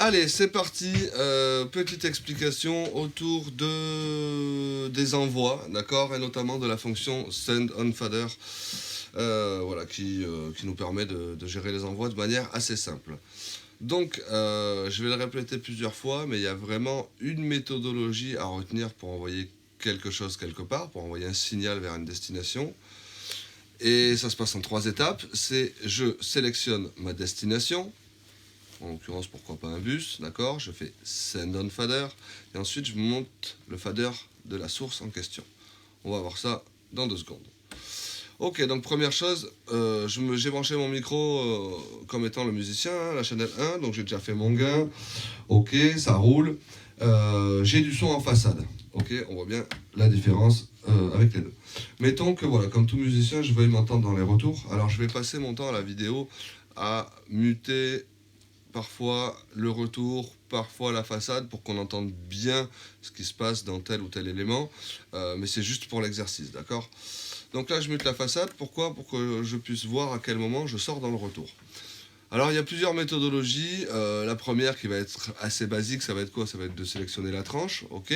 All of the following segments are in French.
Allez, c'est parti. Petite explication autour des envois, d'accord, et notamment de la fonction send on fader, voilà, qui nous permet de gérer les envois de manière assez simple. Donc, je vais le répéter plusieurs fois, mais il y a vraiment une méthodologie à retenir pour envoyer quelque chose quelque part, pour envoyer un signal vers une destination. Et ça se passe en 3 étapes. C'est je sélectionne ma destination, en l'occurrence pourquoi pas un bus, d'accord, je fais send on fader, et ensuite je monte le fader de la source en question. On va voir ça dans 2 secondes. Ok, donc première chose, j'ai branché mon micro comme étant le musicien, hein, la channel 1, donc j'ai déjà fait mon gain, ok, ça roule. J'ai du son en façade, ok, on voit bien la différence avec les deux. Mettons que voilà, comme tout musicien, je veuille m'entendre dans les retours, alors je vais passer mon temps à la vidéo à muter parfois le retour, parfois la façade, pour qu'on entende bien ce qui se passe dans tel ou tel élément, mais c'est juste pour l'exercice, d'accord? Donc là, je mute la façade, pourquoi? Pour que je puisse voir à quel moment je sors dans le retour. Alors, il y a plusieurs méthodologies. La première qui va être assez basique, ça va être quoi? Ça va être de sélectionner la tranche, ok?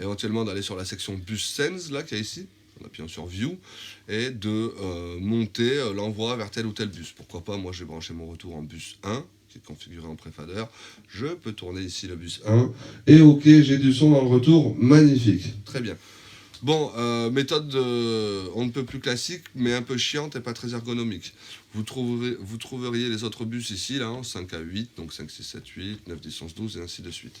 Éventuellement d'aller sur la section Bus Sends, là, qui est ici, en appuyant sur View, et de monter l'envoi vers tel ou tel bus. Pourquoi pas, moi, j'ai branché mon retour en bus 1, qui est configuré en préfader. Je peux tourner ici le bus 1, et ok, j'ai du son dans le retour, magnifique, très bien. Bon, méthode on ne peut plus classique, mais un peu chiante et pas très ergonomique. Vous trouveriez les autres bus ici, là, 5 à 8, donc 5, 6, 7, 8, 9, 10, 11, 12, et ainsi de suite.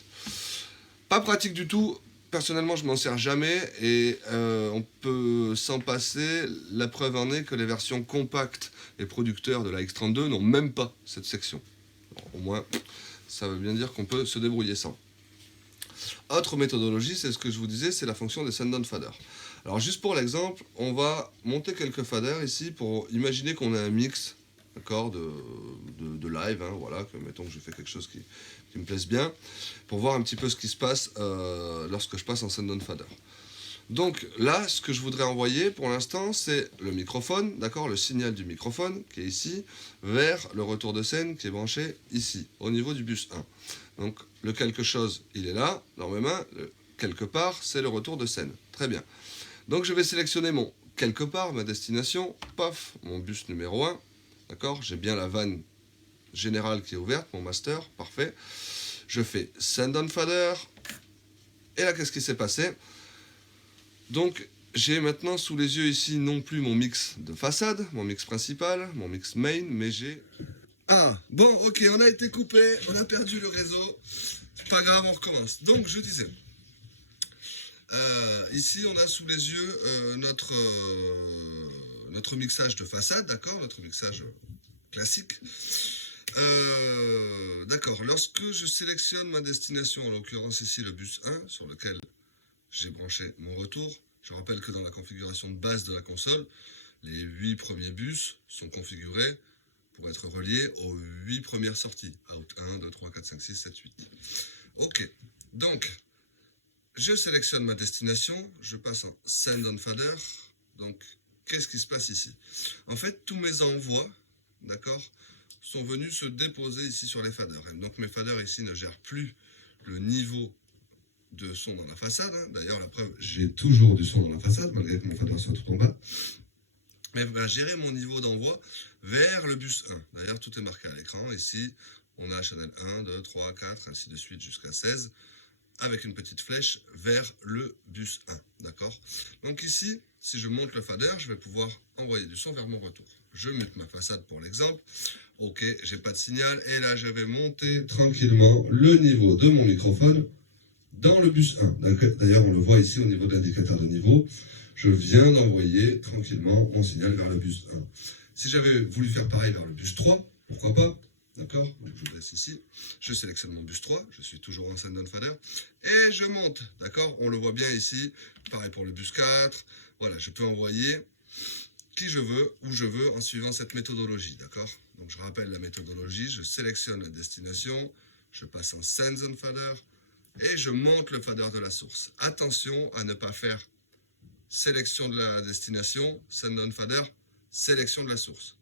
Pas pratique du tout. Personnellement, je m'en sers jamais, et on peut s'en passer. La preuve en est que les versions compactes et producteurs de la X32 n'ont même pas cette section. Alors, au moins, ça veut bien dire qu'on peut se débrouiller sans. Autre méthodologie, c'est ce que je vous disais, c'est la fonction des send on fader. Alors juste pour l'exemple, on va monter quelques faders ici pour imaginer qu'on a un mix, d'accord, de live, hein, voilà, que mettons que je fais quelque chose qui me plaise bien, pour voir un petit peu ce qui se passe lorsque je passe en send on fader. Donc là, ce que je voudrais envoyer pour l'instant, c'est le microphone, d'accord, le signal du microphone qui est ici, vers le retour de scène qui est branché ici, au niveau du bus 1. Donc le quelque chose, il est là, normalement, quelque part, c'est le retour de scène. Très bien. Donc je vais sélectionner mon quelque part, ma destination, paf, mon bus numéro 1, d'accord, j'ai bien la vanne générale qui est ouverte, mon master, parfait. Je fais send on fader, et là, qu'est-ce qui s'est passé? Donc, j'ai maintenant sous les yeux ici non plus mon mix de façade, mon mix principal, mon mix main, mais j'ai... Ah, bon, ok, on a été coupé, on a perdu le réseau. C'est pas grave, on recommence. Donc, je disais, ici, on a sous les yeux notre mixage de façade, d'accord, notre mixage classique. D'accord, lorsque je sélectionne ma destination, en l'occurrence ici le bus 1, sur lequel j'ai branché mon retour. Je rappelle que dans la configuration de base de la console, les 8 premiers bus sont configurés pour être reliés aux 8 premières sorties. Out 1, 2, 3, 4, 5, 6, 7, 8. Ok, donc je sélectionne ma destination, je passe en Send on Fader. Donc qu'est-ce qui se passe ici? En fait, tous mes envois, d'accord, sont venus se déposer ici sur les faders. Donc mes faders ici ne gèrent plus le niveau de son dans la façade. Hein. D'ailleurs, la preuve, j'ai toujours du son dans la façade, malgré que mon fader soit tout en bas. Mais va gérer mon niveau d'envoi vers le bus 1. D'ailleurs, tout est marqué à l'écran. Ici, on a channel 1, 2, 3, 4, ainsi de suite jusqu'à 16, avec une petite flèche vers le bus 1. D'accord? Donc ici, si je monte le fader, je vais pouvoir envoyer du son vers mon retour. Je mute ma façade pour l'exemple. Ok, j'ai pas de signal. Et là, je vais monter tranquillement le niveau de mon microphone dans le bus 1. D'ailleurs, on le voit ici au niveau de l'indicateur de niveau. Je viens d'envoyer tranquillement mon signal vers le bus 1. Si j'avais voulu faire pareil vers le bus 3, pourquoi pas? D'accord? Je vous laisse ici. Je sélectionne mon bus 3. Je suis toujours en send on fader. Et je monte. D'accord? On le voit bien ici. Pareil pour le bus 4. Voilà, je peux envoyer qui je veux, où je veux, en suivant cette méthodologie. D'accord? Donc je rappelle la méthodologie. Je sélectionne la destination. Je passe en send on fader. Et je monte le fader de la source. Attention à ne pas faire sélection de la destination, send on fader, sélection de la source.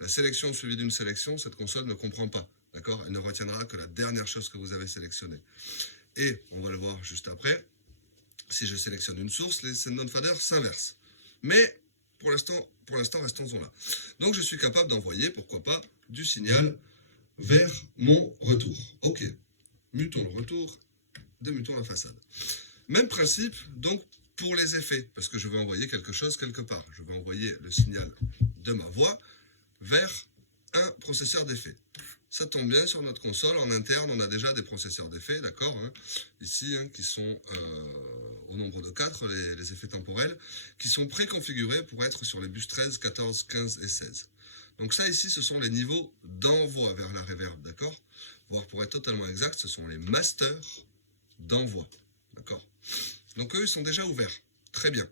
La sélection suivie d'une sélection, cette console ne comprend pas. D'accord? Elle ne retiendra que la dernière chose que vous avez sélectionnée. Et, on va le voir juste après, si je sélectionne une source, les send-on faders s'inversent. Mais, pour l'instant, restons-en là. Donc, je suis capable d'envoyer, pourquoi pas, du signal vers mon retour. Ok, mutons le retour, démutons la façade. Même principe, donc, pour les effets, parce que je veux envoyer quelque chose quelque part. Je veux envoyer le signal de ma voix vers un processeur d'effets. Ça tombe bien, sur notre console, en interne, on a déjà des processeurs d'effets, d'accord, hein, ici, hein, qui sont au nombre de 4, les effets temporels, qui sont préconfigurés pour être sur les bus 13, 14, 15 et 16. Donc ça, ici, ce sont les niveaux d'envoi vers la reverb, d'accord? Voire pour être totalement exact, ce sont les masters d'envoi, d'accord? Donc eux, ils sont déjà ouverts. Très bien.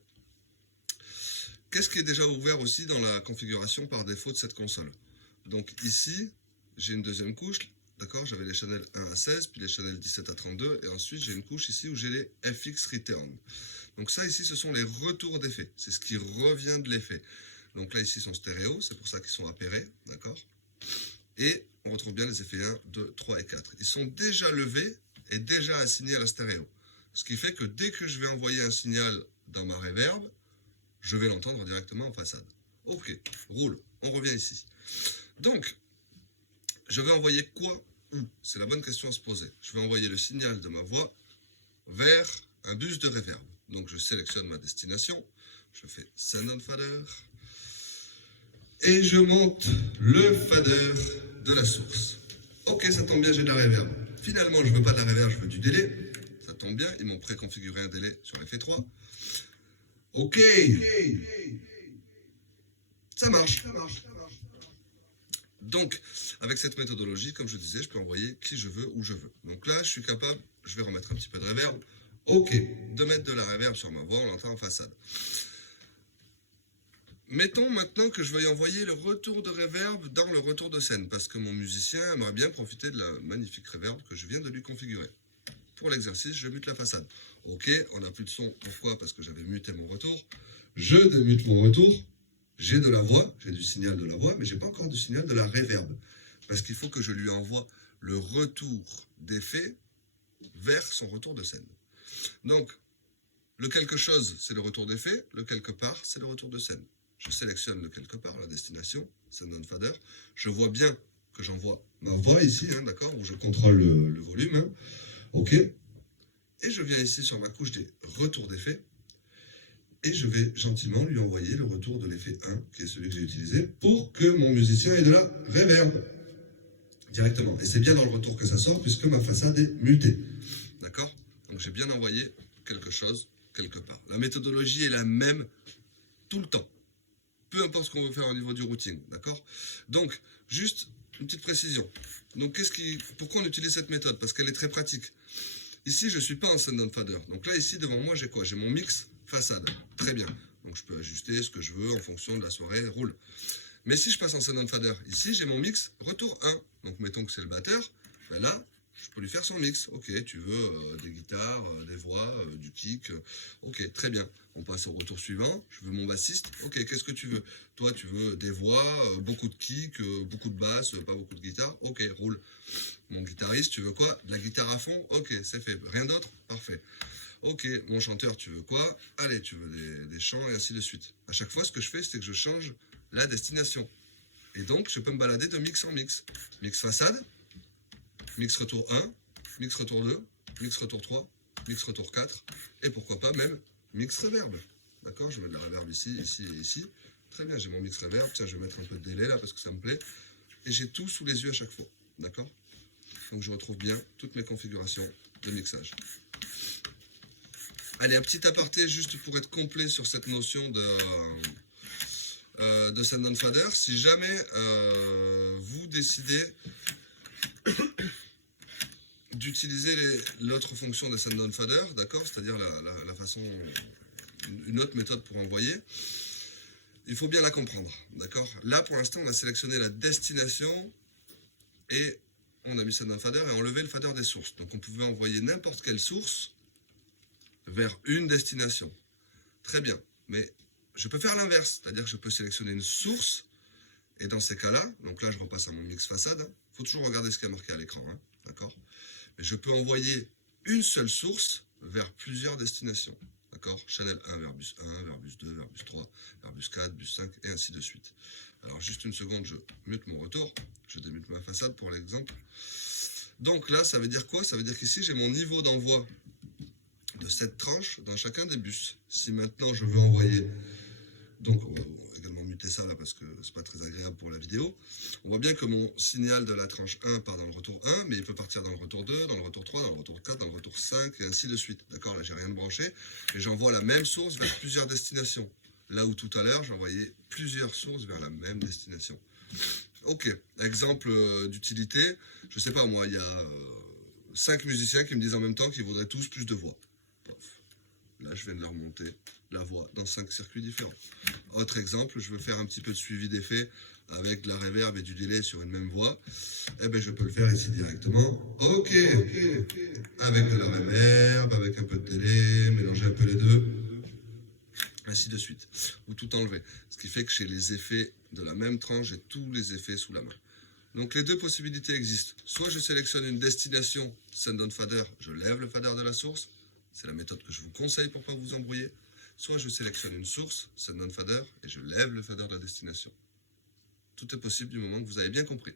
Qu'est-ce qui est déjà ouvert aussi dans la configuration par défaut de cette console? Donc ici, j'ai une deuxième couche, d'accord? J'avais les channels 1 à 16, puis les channels 17 à 32, et ensuite j'ai une couche ici où j'ai les FX Return. Donc ça ici, ce sont les retours d'effet. C'est ce qui revient de l'effet. Donc là ici, ils sont stéréo, c'est pour ça qu'ils sont appairés, d'accord? Et on retrouve bien les effets 1, 2, 3 et 4. Ils sont déjà levés et déjà assignés à la stéréo. Ce qui fait que dès que je vais envoyer un signal dans ma reverb, je vais l'entendre directement en façade. Ok, roule, on revient ici. Donc, je vais envoyer quoi où? C'est la bonne question à se poser. Je vais envoyer le signal de ma voix vers un bus de reverb. Donc, je sélectionne ma destination, je fais Send on Fader, et je monte le fader de la source. Ok, ça tombe bien, j'ai de la reverb. Finalement, je ne veux pas de la reverb, je veux du délai. Ça tombe bien, ils m'ont préconfiguré un délai sur l'effet 3. Ok, ça marche. Donc, avec cette méthodologie, comme je disais, je peux envoyer qui je veux, où je veux. Donc là, je suis capable, je vais remettre un petit peu de reverb. Ok, de mettre de la reverb sur ma voix, on l'entend en façade. Mettons maintenant que je veuille envoyer le retour de reverb dans le retour de scène, parce que mon musicien aimerait bien profiter de la magnifique reverb que je viens de lui configurer. Pour l'exercice, je mute la façade. Ok, on n'a plus de son. Pourquoi? Parce que j'avais muté mon retour. Je démute mon retour. J'ai de la voix, j'ai du signal de la voix, mais j'ai pas encore du signal de la reverb. Parce qu'il faut que je lui envoie le retour d'effet vers son retour de scène. Donc, le quelque chose, c'est le retour d'effet. Le quelque part, c'est le retour de scène. Je sélectionne le quelque part, la destination, Send on Fader. Je vois bien que j'envoie ma voix ici, hein, d'accord, où je contrôle le volume. Hein. Ok. Et je viens ici sur ma couche des retours d'effet. Et je vais gentiment lui envoyer le retour de l'effet 1, qui est celui que j'ai utilisé, pour que mon musicien ait de la reverb directement. Et c'est bien dans le retour que ça sort, puisque ma façade est mutée. D'accord? Donc j'ai bien envoyé quelque chose quelque part. La méthodologie est la même tout le temps. Peu importe ce qu'on veut faire au niveau du routing. D'accord? Donc, juste une petite précision. Donc, pourquoi on utilise cette méthode? Parce qu'elle est très pratique. Ici, je ne suis pas en Send on Fader. Donc là, ici, devant moi, j'ai quoi? J'ai mon mix façade. Très bien. Donc je peux ajuster ce que je veux en fonction de la soirée, roule. Mais si je passe en Send on Fader, ici, j'ai mon mix retour 1. Donc mettons que c'est le batteur. Ben là, je peux lui faire son mix. Ok, tu veux des guitares, des voix, du kick. Ok, très bien. On passe au retour suivant. Je veux mon bassiste. Ok, qu'est-ce que tu veux? Toi, tu veux des voix, beaucoup de kick, beaucoup de basse, pas beaucoup de guitare. Ok, roule. Mon guitariste, tu veux quoi? De la guitare à fond? Ok, c'est fait. Rien d'autre? Parfait. Ok, mon chanteur, tu veux quoi? Allez, tu veux des chants et ainsi de suite. À chaque fois, ce que je fais, c'est que je change la destination. Et donc, je peux me balader de mix en mix. Mix façade, mix retour 1, mix retour 2, mix retour 3, mix retour 4, et pourquoi pas même mix reverb. D'accord? Je mets de la reverb ici, ici et ici. Très bien, j'ai mon mix reverb. Tiens, je vais mettre un peu de délai là parce que ça me plaît. Et j'ai tout sous les yeux à chaque fois. D'accord? Donc je retrouve bien toutes mes configurations de mixage. Allez, un petit aparté juste pour être complet sur cette notion de Send on Fader. Si jamais vous décidez d'utiliser l'autre fonction de Send on Fader, d'accord, c'est-à-dire la façon, une autre méthode pour envoyer, il faut bien la comprendre, d'accord. Là, pour l'instant, on a sélectionné la destination et on a mis Send on Fader et enlevé le fader des sources. Donc, on pouvait envoyer n'importe quelle source vers une destination. Très bien, mais je peux faire l'inverse, c'est-à-dire que je peux sélectionner une source et dans ces cas-là, donc là, je repasse à mon mix façade, Il faut toujours regarder ce qui est marqué à l'écran, hein, d'accord? Mais je peux envoyer une seule source vers plusieurs destinations. D'accord? Channel 1 vers bus 1, vers bus 2, vers bus 3, vers bus 4, bus 5, et ainsi de suite. Alors, juste une seconde, je mute mon retour. Je démute ma façade pour l'exemple. Donc là, ça veut dire quoi? Ça veut dire qu'ici, j'ai mon niveau d'envoi de cette tranche dans chacun des bus. Si maintenant, je veux envoyer... Donc, on va également muter ça là parce que c'est pas très agréable pour la vidéo. On voit bien que mon signal de la tranche 1 part dans le retour 1, mais il peut partir dans le retour 2, dans le retour 3, dans le retour 4, dans le retour 5, et ainsi de suite. D'accord, là j'ai rien de branché, mais j'envoie la même source vers plusieurs destinations. Là où tout à l'heure, j'envoyais plusieurs sources vers la même destination. Ok, exemple d'utilité, je sais pas moi, il y a 5 musiciens qui me disent en même temps qu'ils voudraient tous plus de voix. Pof. Là, je viens de leur monter la voix dans 5 circuits différents. Autre exemple, je veux faire un petit peu de suivi d'effet avec de la reverb et du delay sur une même voix. Eh bien, je peux le faire ici directement. Ok. Avec de la reverb, avec un peu de délai, mélanger un peu les deux. Ainsi de suite. Ou tout enlever. Ce qui fait que chez les effets de la même tranche, j'ai tous les effets sous la main. Donc les deux possibilités existent. Soit je sélectionne une destination send on fader, je lève le fader de la source. C'est la méthode que je vous conseille pour ne pas vous embrouiller. Soit je sélectionne une source, send on fader, et je lève le fader de la destination. Tout est possible du moment que vous avez bien compris.